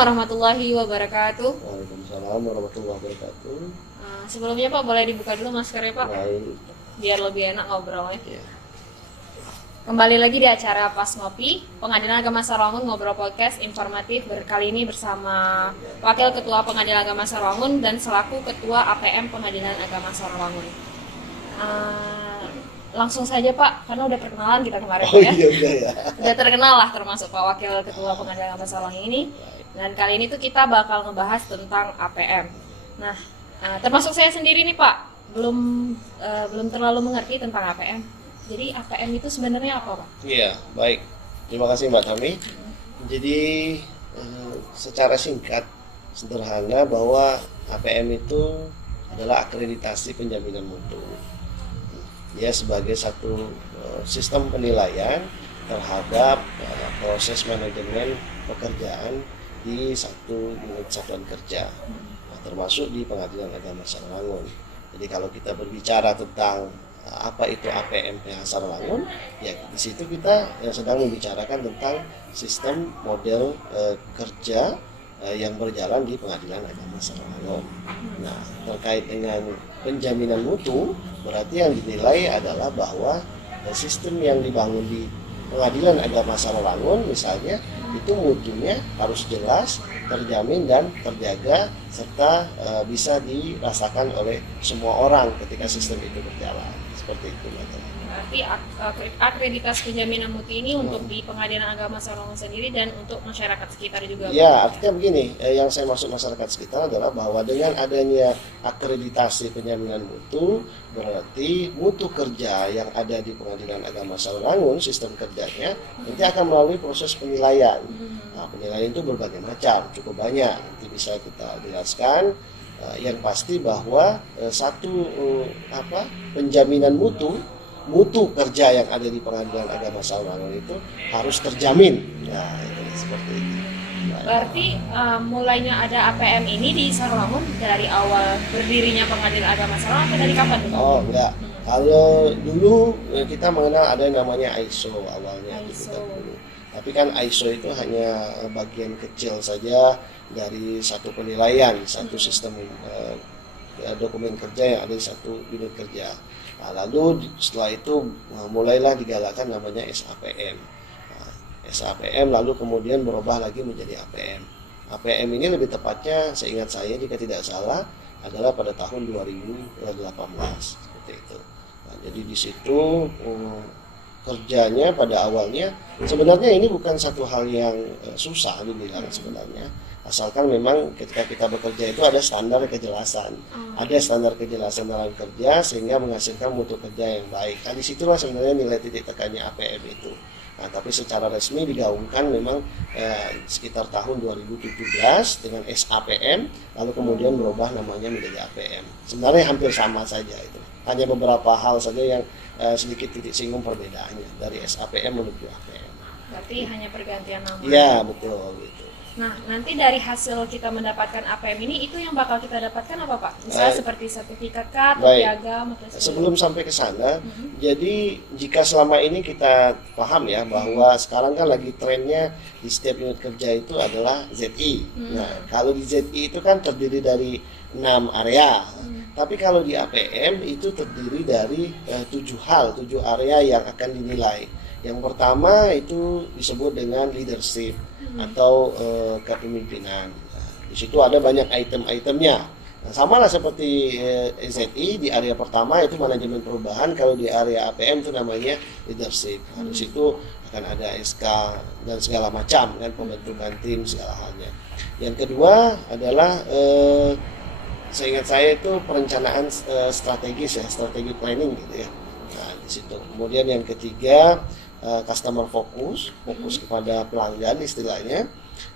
warahmatullahi wabarakatuh. Waalaikumsalam warahmatullahi wabarakatuh. Sebelumnya Pak, boleh dibuka dulu maskernya Pak, Baik. biar lebih enak ngobrolnya. Ya. Kembali lagi di acara Pas Ngopi, Pengadilan Agama Sarolangun Ngobrol Podcast informatif berkali ini bersama Wakil Ketua Pengadilan Agama Sarolangun dan selaku Ketua APM Pengadilan Agama Sarolangun. Langsung saja Pak, karena udah perkenalan kita kemarin Oh ya. iya udah ya. Udah terkenal lah termasuk Pak Wakil Ketua Pengadilan Agama Sarolangun ini. Dan kali ini tuh kita bakal ngebahas tentang APM. Nah, termasuk saya sendiri nih Pak, belum terlalu mengerti tentang APM. Jadi APM itu sebenarnya apa Pak? Iya, baik. Terima kasih Mbak Tami. Jadi secara singkat, sederhana bahwa APM itu adalah akreditasi penjaminan mutu. Dia sebagai satu sistem penilaian terhadap proses manajemen pekerjaan di satu unit satuan kerja, termasuk di Pengadilan Agama Sarolangun. Jadi kalau kita berbicara tentang apa itu APM PH Sarolangun, ya di situ kita sedang membicarakan tentang sistem model kerja yang berjalan di Pengadilan Agama Sarolangun. Nah, terkait dengan penjaminan mutu, berarti yang dinilai adalah bahwa sistem yang dibangun di Pengadilan Agama Sarolangun misalnya itu mutunya harus jelas, terjamin dan terjaga serta bisa dirasakan oleh semua orang ketika sistem itu berjalan. Seperti itu. Berarti akreditasi penjaminan mutu ini untuk di Pengadilan Agama Sarolangun sendiri dan untuk masyarakat sekitar juga. Ya, artinya begini, yang saya maksud masyarakat sekitar adalah bahwa dengan adanya akreditasi penjaminan mutu, berarti mutu kerja yang ada di Pengadilan Agama Sarolangun, sistem kerjanya, nanti akan melalui proses penilaian. Nah, penilaian itu berbagai macam, cukup banyak, nanti bisa kita jelaskan. Yang pasti bahwa penjaminan mutu kerja yang ada di Pengadilan Agama Sarolangun itu harus terjamin. Nah, itu seperti itu. Berarti mulainya ada APM ini di Sarolangun dari awal berdirinya Pengadilan Agama Sarolangun atau dari kapan? Oh, enggak. Kalau dulu kita mengenal ada yang namanya ISO awalnya. ISO. Tapi kan ISO itu hanya bagian kecil saja dari satu penilaian, satu sistem dokumen kerja yang ada di satu unit kerja. Nah, lalu setelah itu mulailah digalakkan namanya SAPM. Nah, SAPM lalu kemudian berubah lagi menjadi APM. APM ini lebih tepatnya, seingat saya jika tidak salah, adalah pada tahun 2018 seperti itu. Nah, jadi di situ kerjanya pada awalnya sebenarnya ini bukan satu hal yang susah dibilang sebenarnya, asalkan memang ketika kita bekerja itu ada standar kejelasan, ada standar kejelasan dalam kerja sehingga menghasilkan mutu kerja yang baik. Nah, disitulah sebenarnya nilai titik tekannya APM itu. Nah, tapi secara resmi digaungkan memang sekitar tahun 2017 dengan SAPM, lalu kemudian berubah namanya menjadi APM. Sebenarnya hampir sama saja itu. Hanya beberapa hal saja yang sedikit titik singgung perbedaannya dari SAPM menuju APM. Berarti hanya pergantian nama. Iya, betul gitu. Nah, nanti dari hasil kita mendapatkan APM ini, itu yang bakal kita dapatkan apa Pak? Misalnya seperti sertifikat kah, atau piagam, atau sebelum sampai ke sana, jadi jika selama ini kita paham ya bahwa sekarang kan lagi trennya di setiap unit kerja itu adalah ZI. Nah, kalau di ZI itu kan terdiri dari 6 area. Tapi kalau di APM itu terdiri dari 7 area yang akan dinilai. Yang pertama itu disebut dengan leadership atau kepemimpinan. Nah, di situ ada banyak item-itemnya. Nah, sama lah seperti ZI, di area pertama itu manajemen perubahan, kalau di area APM itu namanya leadership. Nah, di situ akan ada SK dan segala macam kan, pembentukan tim segala halnya. Yang kedua adalah seingat saya itu perencanaan strategis ya, strategi planning gitu ya. Nah, di situ. Kemudian yang ketiga customer fokus kepada pelanggan istilahnya.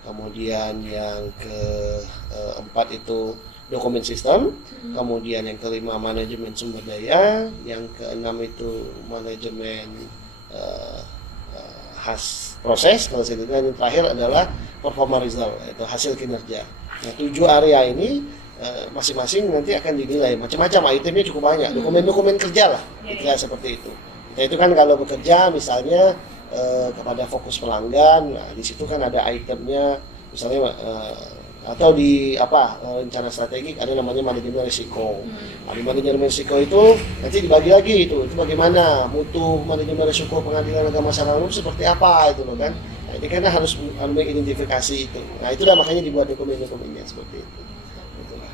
Kemudian yang keempat itu dokumen sistem. Kemudian yang kelima manajemen sumber daya. Yang keenam itu manajemen proses. Kalau saya yang terakhir adalah performa result, yaitu hasil kinerja. Nah, 7 area ini masing-masing nanti akan dinilai macam-macam, itemnya cukup banyak, dokumen-dokumen kerja lah, seperti itu. Nah, itu kan kalau bekerja misalnya kepada fokus pelanggan, nah, di situ kan ada itemnya misalnya atau di rencana strategik ada namanya manajemen risiko. Nah, di manajemen risiko itu nanti dibagi lagi itu bagaimana mutu manajemen risiko pengadilan agama secara umum seperti apa itu loh kan. Nah, ini karena harus mengidentifikasi itu. Nah, itulah makanya dibuat dokumen-dokumennya seperti itu. Itulah.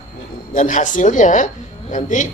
Dan hasilnya nanti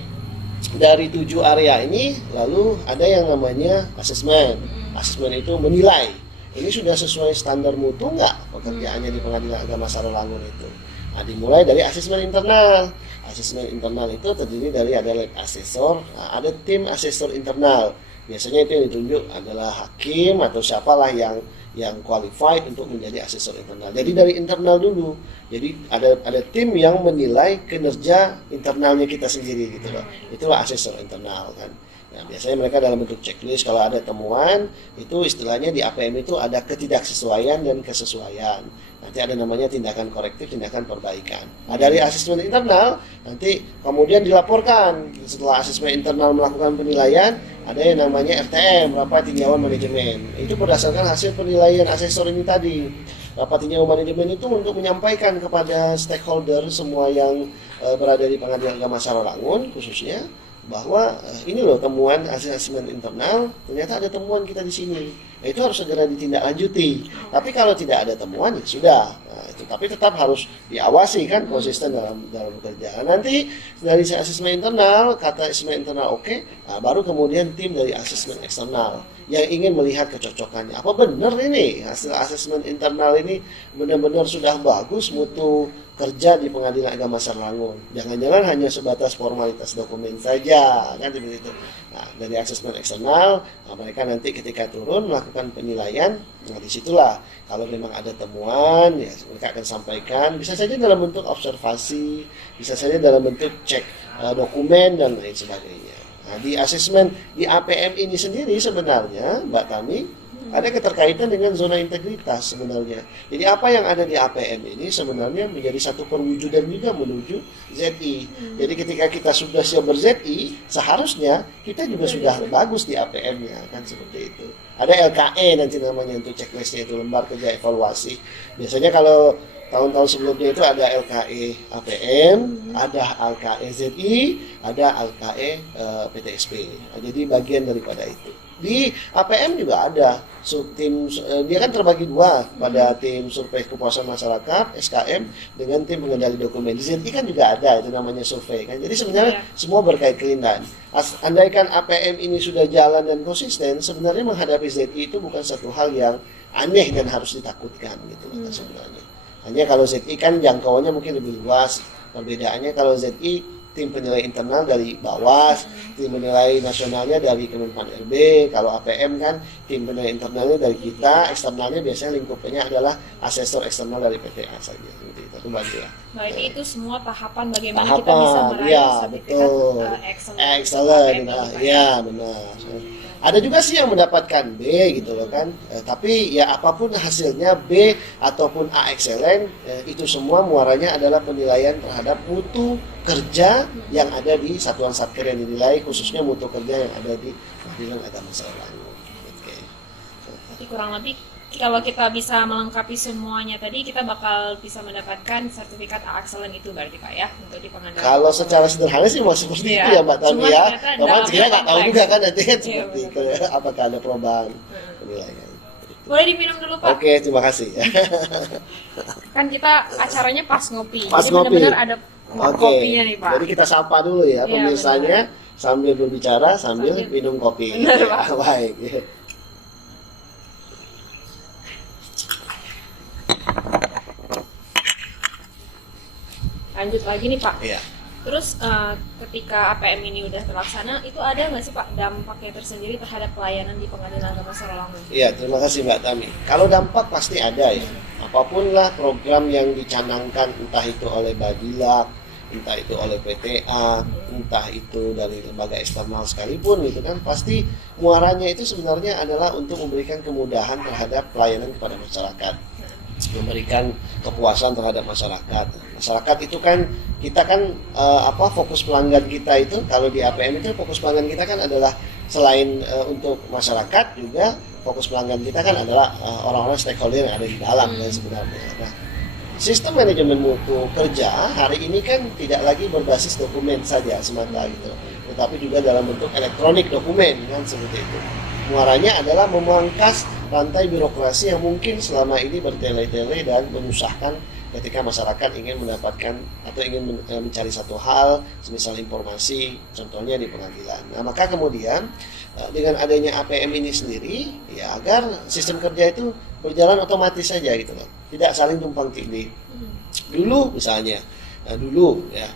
dari 7 area ini lalu ada yang namanya asesmen. Asesmen itu menilai ini sudah sesuai standar mutu nggak pekerjaannya di Pengadilan Agama Sarawangun itu. Nah, dimulai dari asesmen internal. Asesmen internal itu terdiri dari ada lab asesor, ada tim asesor internal. Biasanya itu yang ditunjuk adalah hakim atau siapalah yang qualified untuk menjadi asesor internal. Jadi dari internal dulu. Jadi ada tim yang menilai kinerja internalnya kita sendiri gitu loh. Itulah asesor internal kan. Nah, biasanya mereka dalam bentuk checklist kalau ada temuan itu istilahnya di APM itu ada ketidaksesuaian dan kesesuaian. Nanti ada namanya tindakan korektif, tindakan perbaikan. Nah, dari asesmen internal nanti kemudian dilaporkan setelah asesmen internal melakukan penilaian ada yang namanya RTM, rapat tinjauan manajemen. Itu berdasarkan hasil penilaian asesor ini tadi. Rapat tinjauan manajemen itu untuk menyampaikan kepada stakeholder semua yang berada di Pengadilan Agama Sarawangun khususnya bahwa ini loh temuan hasil asesmen internal, ternyata ada temuan kita di sini. Nah, itu harus segera ditindaklanjuti. Tapi kalau tidak ada temuan ya sudah. Nah, itu tapi tetap harus diawasi kan konsisten dalam bekerja. Nanti dari asesmen internal, kata asesmen internal oke, nah, baru kemudian tim dari asesmen eksternal yang ingin melihat kecocokannya. Apa benar ini hasil asesmen internal ini benar-benar sudah bagus mutu kerja di Pengadilan Agama Sarawangun. Jangan-jangan hanya sebatas formalitas dokumen saja, kan seperti itu. Nah, dari asesmen eksternal, mereka nanti ketika turun melakukan penilaian. Nah, disitulah kalau memang ada temuan, ya mereka akan sampaikan. Bisa saja dalam bentuk observasi, bisa saja dalam bentuk cek dokumen dan lain sebagainya. Nah, di asesmen di APM ini sendiri sebenarnya, Mbak Tami, ada keterkaitan dengan zona integritas sebenarnya. Jadi apa yang ada di APM ini sebenarnya menjadi satu perwujudan juga menuju ZI. Jadi ketika kita sudah siap ber-ZI, seharusnya kita juga sudah bagus di APM-nya, kan seperti itu. Ada LKE nanti namanya untuk checklistnya itu lembar kerja evaluasi. Biasanya kalau tahun-tahun sebelumnya itu ada LKE APM, ada LKE ZI, ada LKE PTSP. Nah, jadi bagian daripada itu. Di APM juga ada tim, dia kan terbagi dua pada tim survei kepuasan masyarakat SKM dengan tim pengendali dokumen. Di ZI kan juga ada itu namanya survei kan. Jadi sebenarnya semua berkaitan. Andaikan APM ini sudah jalan dan konsisten, sebenarnya menghadapi ZI itu bukan satu hal yang aneh dan harus ditakutkan gitu sebenarnya. Hanya kalau ZI kan jangkauannya mungkin lebih luas. Perbedaannya kalau ZI tim penilai internal dari Bawas, tim penilai nasionalnya dari Kemenpan RB. Kalau APM kan tim penilai internalnya dari kita, eksternalnya biasanya lingkupnya adalah asesor eksternal dari PTA saja. Itu bantu ya. Berarti itu semua tahapan bagaimana kita bisa meraih sertifikat excellent. Ya benar. Ada juga sih yang mendapatkan B gitu loh kan, tapi ya apapun hasilnya B ataupun A excellent, itu semua muaranya adalah penilaian terhadap mutu kerja yang ada di Satuan Satker yang dinilai, khususnya mutu kerja yang ada di Pengadilan Agama Sarawangun. Oke. Jadi kurang lebih kalau kita bisa melengkapi semuanya tadi, kita bakal bisa mendapatkan sertifikat A excellent itu berarti Pak ya untuk di pengadilan. Kalau secara sederhana sih mau seperti itu ya Mbak Tami ya. Teman kita nggak tahu juga kan nanti kan seperti itu. Apakah ada perubahan penilaian? Boleh diminum dulu Pak. Oke, terima kasih. Kan kita acaranya pas ngopi. Pas jadi ngopi. benar-benar ada kopinya nih Pak. Jadi kita sapa dulu ya pemirsanya sambil berbicara sambil minum kopi. Benar Pak. Baik. Lanjut lagi nih Pak. Iya. Terus ketika APM ini udah terlaksana, itu ada nggak sih Pak dampaknya tersendiri terhadap pelayanan di Pengadilan Agama Sarawangun? Iya, terima kasih Mbak Tami. Kalau dampak pasti ada ya. Apapun lah program yang dicanangkan, entah itu oleh Badilak, entah itu oleh PTA, entah itu dari lembaga eksternal sekalipun gitu kan, pasti muaranya itu sebenarnya adalah untuk memberikan kemudahan terhadap pelayanan kepada masyarakat, memberikan kepuasan terhadap masyarakat. Masyarakat itu kan kita kan fokus pelanggan kita itu kalau di APM itu fokus pelanggan kita kan adalah selain untuk masyarakat juga fokus pelanggan kita kan adalah orang-orang stakeholder yang ada di dalam dan sebenarnya. Nah, sistem manajemen mutu kerja hari ini kan tidak lagi berbasis dokumen saja semata gitu, tetapi juga dalam bentuk elektronik dokumen kan seperti itu. Muaranya adalah memangkas rantai birokrasi yang mungkin selama ini bertele-tele dan menyusahkan ketika masyarakat ingin mendapatkan atau ingin mencari satu hal, semisal informasi, contohnya di pengadilan. Nah, maka kemudian dengan adanya APM ini sendiri, ya agar sistem kerja itu berjalan otomatis saja gitu loh, tidak saling tumpang tindih. Dulu misalnya, dulu ya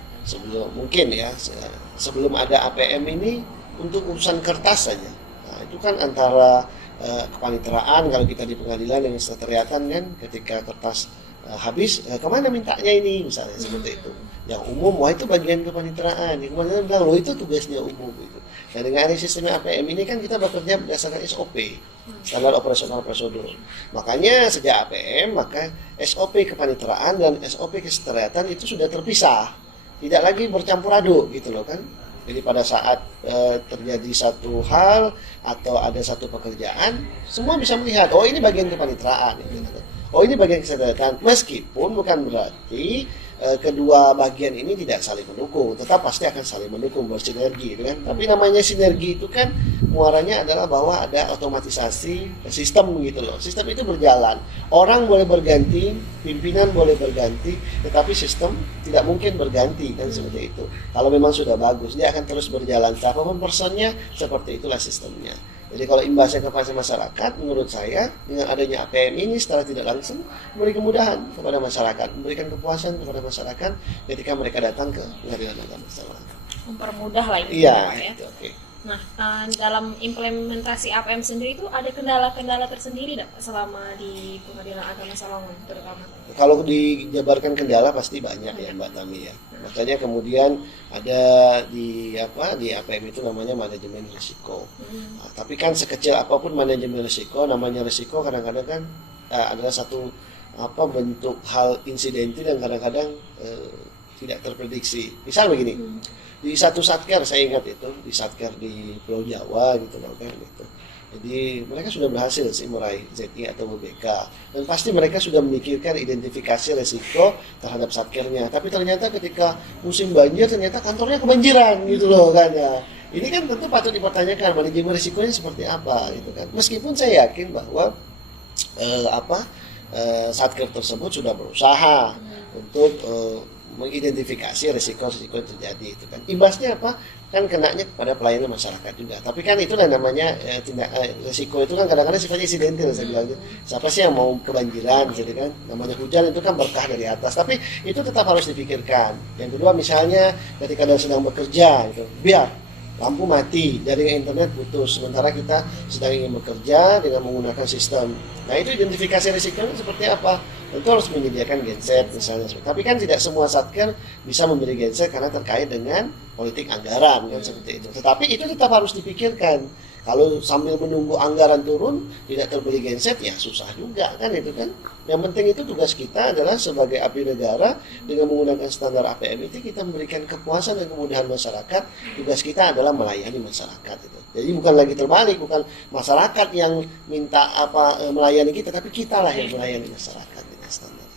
sebelum ada APM ini untuk urusan kertas saja. Nah, itu kan antara kepaniteraan kalau kita di pengadilan dengan sekretariatan kan, ketika kertas habis kemana mintanya ini misalnya seperti itu. Yang umum, wah itu bagian kepaniteraan. Yang kemudian bilang, loh itu tugasnya umum gitu. Nah, dengan ada sistem APM ini kan kita bekerja berdasarkan SOP, standar operasional prosedur. Makanya sejak APM maka SOP kepaniteraan dan SOP kesekretariatan itu sudah terpisah, tidak lagi bercampur aduk gitu loh kan. Jadi pada saat terjadi satu hal atau ada satu pekerjaan, semua bisa melihat, oh ini bagian kepaniteraan, oh ini bagian kesekretariatan. Meskipun bukan berarti kedua bagian ini tidak saling mendukung, tetap pasti akan saling mendukung, bersinergi, gitu kan? Tapi namanya sinergi itu kan muaranya adalah bahwa ada otomatisasi sistem gitu loh. Sistem itu berjalan, orang boleh berganti, pimpinan boleh berganti, tetapi sistem tidak mungkin berganti kan seperti itu. Kalau memang sudah bagus, dia akan terus berjalan. Siapapun personnya, seperti itulah sistemnya. Jadi kalau imbasnya kepada masyarakat, menurut saya dengan adanya APM ini secara tidak langsung memberi kemudahan kepada masyarakat, memberikan kepuasan kepada masyarakat ketika mereka datang ke pengadilan agama masyarakat. Mempermudah lah ini. Iya, ya. itu oke. Nah, dalam implementasi APM sendiri itu ada kendala-kendala tersendiri tidak selama di pengadilan agama Sawangun terutama? Kalau dijabarkan kendala pasti banyak ya Mbak Tami ya. Makanya kemudian ada di APM itu namanya manajemen risiko. Nah, tapi kan sekecil apapun manajemen risiko, namanya risiko kadang-kadang kan adalah satu bentuk hal insidentil yang kadang-kadang tidak terprediksi. Misal begini. Di satu satker saya ingat itu, di satker di Pulau Jawa gitu loh kan gitu. Jadi mereka sudah berhasil sih meraih ZI atau WBK, dan pasti mereka sudah memikirkan identifikasi resiko terhadap satkernya. Tapi ternyata ketika musim banjir ternyata kantornya kebanjiran gitu loh kan ya. Ini kan tentu patut dipertanyakan manajemen risikonya seperti apa gitu kan. Meskipun saya yakin bahwa satker tersebut sudah berusaha untuk mengidentifikasi risiko-risiko yang terjadi itu kan. Imbasnya apa? Kan kenanya kepada pelayanan masyarakat juga. Tapi kan itulah namanya risiko itu kan kadang-kadang sifatnya insidental saya bilang. Siapa sih yang mau kebanjiran jadi kan? Namanya hujan itu kan berkah dari atas. Tapi itu tetap harus dipikirkan. Yang kedua misalnya ketika sedang bekerja gitu, biar lampu mati, jaringan internet putus, sementara kita sedang ingin bekerja dengan menggunakan sistem. Nah itu identifikasi risikonya seperti apa? Tentu harus menyediakan genset misalnya. Tapi kan tidak semua satker bisa memberi genset karena terkait dengan politik anggaran kan seperti itu. Tetapi itu tetap harus dipikirkan. Kalau sambil menunggu anggaran turun tidak terbeli genset ya susah juga kan itu kan. Yang penting itu tugas kita adalah sebagai abdi negara dengan menggunakan standar APM itu kita memberikan kepuasan dan kemudahan masyarakat. Tugas kita adalah melayani masyarakat itu. Jadi bukan lagi terbalik, bukan masyarakat yang minta melayani kita, tapi kita lah yang melayani masyarakat dengan standar.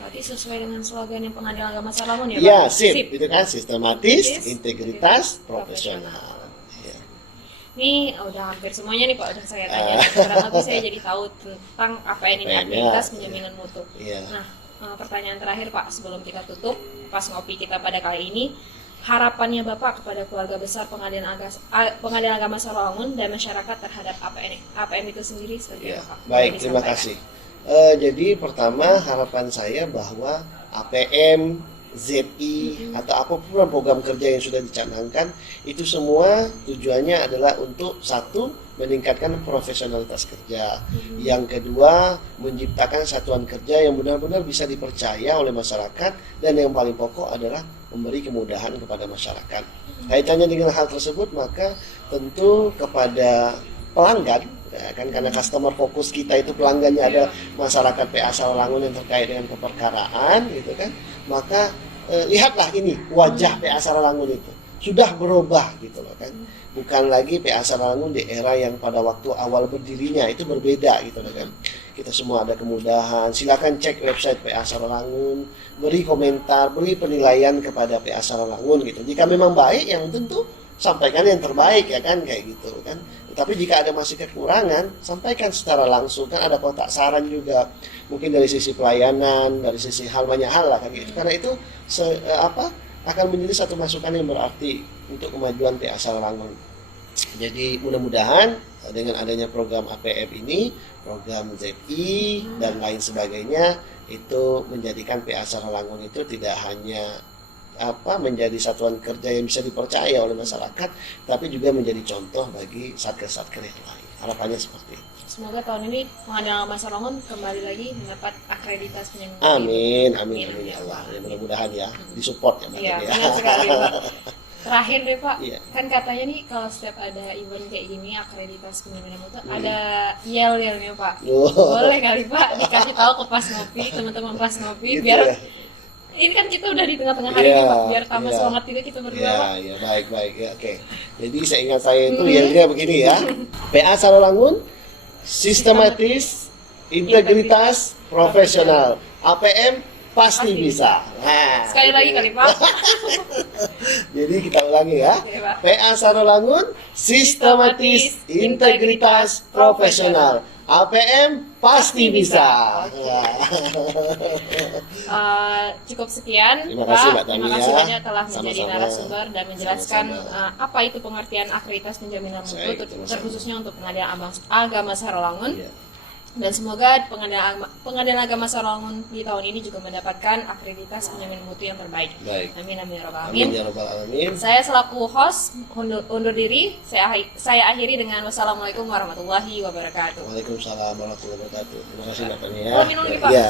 Berarti sesuai dengan slogan yang Pengadilan Agama Sawangun ya Pak? Iya, sip. Itu kan sistematis, integritas, profesional. Ini udah hampir semuanya nih Pak, udah saya tanya. Kurang lebih saya jadi tahu tentang apa ini aktivitas penjaminan mutu. Nah, pertanyaan terakhir Pak, sebelum kita tutup pas ngopi kita pada kali ini, harapannya Bapak kepada keluarga besar Pengadilan Agama Sawangun dan masyarakat terhadap APM itu sendiri seperti apa Pak? Baik, terima kasih. Jadi pertama harapan saya bahwa APM, ZI atau apapun program kerja yang sudah dicanangkan itu semua tujuannya adalah untuk satu, meningkatkan profesionalitas kerja. Yang kedua, menciptakan satuan kerja yang benar-benar bisa dipercaya oleh masyarakat, dan yang paling pokok adalah memberi kemudahan kepada masyarakat. Kaitannya dengan hal tersebut maka tentu kepada pelanggan ya kan, karena customer fokus kita itu pelanggannya ada masyarakat PA Sawangun yang terkait dengan keperkaraan gitu kan, maka lihatlah ini wajah PA Sawangun itu sudah berubah gitu loh kan. Bukan lagi PA Sarolangun di era yang pada waktu awal berdirinya, itu berbeda gitu loh kan. Kita semua ada kemudahan. Silakan cek website PA Sarolangun, beri komentar, beri penilaian kepada PA Sarolangun gitu. Jika memang baik, yang tentu sampaikan yang terbaik ya kan, kayak gitu kan. Tapi jika ada masih kekurangan, sampaikan secara langsung, kan ada kotak saran juga, mungkin dari sisi pelayanan, dari sisi hal banyak hal lah kan gitu. Karena itu akan menjadi satu masukan yang berarti untuk kemajuan PA Sarolangun. Jadi mudah-mudahan dengan adanya program APM ini, program ZI dan lain sebagainya, itu menjadikan PA Sarolangun itu tidak hanya menjadi satuan kerja yang bisa dipercaya oleh masyarakat, tapi juga menjadi contoh bagi satker-satker yang lain. Harapannya seperti itu. Semoga tahun ini Pengadilan Agama Sarolangun kembali lagi mendapat akreditasi penyembuhan. Amin ya Allah. Ya, mudah-mudahan ya disupport ya Mbak. Iya, benar sekali Pak. Terakhir deh Pak, Iya. kan katanya nih kalau setiap ada event kayak gini akreditasi penyembuhan itu ada yel-yelnya Pak. Boleh kali Pak dikasih tahu ke pas ngopi, teman-teman pas ngopi, Gitu biar ya. ini kan kita udah di tengah-tengah hari nih Pak, biar tambah semangat kita berdua Pak. Ya, baik ya, oke. Jadi seingat saya itu yelnya begini ya. PA Sarolangun sistematis, integritas, profesional. APM pasti bisa. Nah, Sekali lagi kali Pak. jadi kita ulangi ya. Oke, Pak. PA Sarolangun sistematis, integritas, profesional. APM pasti bisa. Cukup sekian Terima kasih, Mbak Pak. Tami, Terima kasih ya. banyak telah menjadi Sama-sama. narasumber dan menjelaskan Sama-sama. apa itu pengertian akreditasi penjaminan mutu, Baik, sama-sama. terkhususnya untuk Pengadilan Agama Sarolangun. Iya. Dan semoga Pengadilan Agama Sarolangun di tahun ini juga mendapatkan akreditasi penjaminan mutu yang terbaik. Baik. Amin amin ya rabbal Amin alamin. ya rabbal alamin. Saya selaku host undur diri. Saya akhiri dengan wassalamualaikum warahmatullahi wabarakatuh. Waalaikumsalam warahmatullahi wabarakatuh. Terima kasih Mbak Tami ya. Oh, minum lagi, Pak. Iya,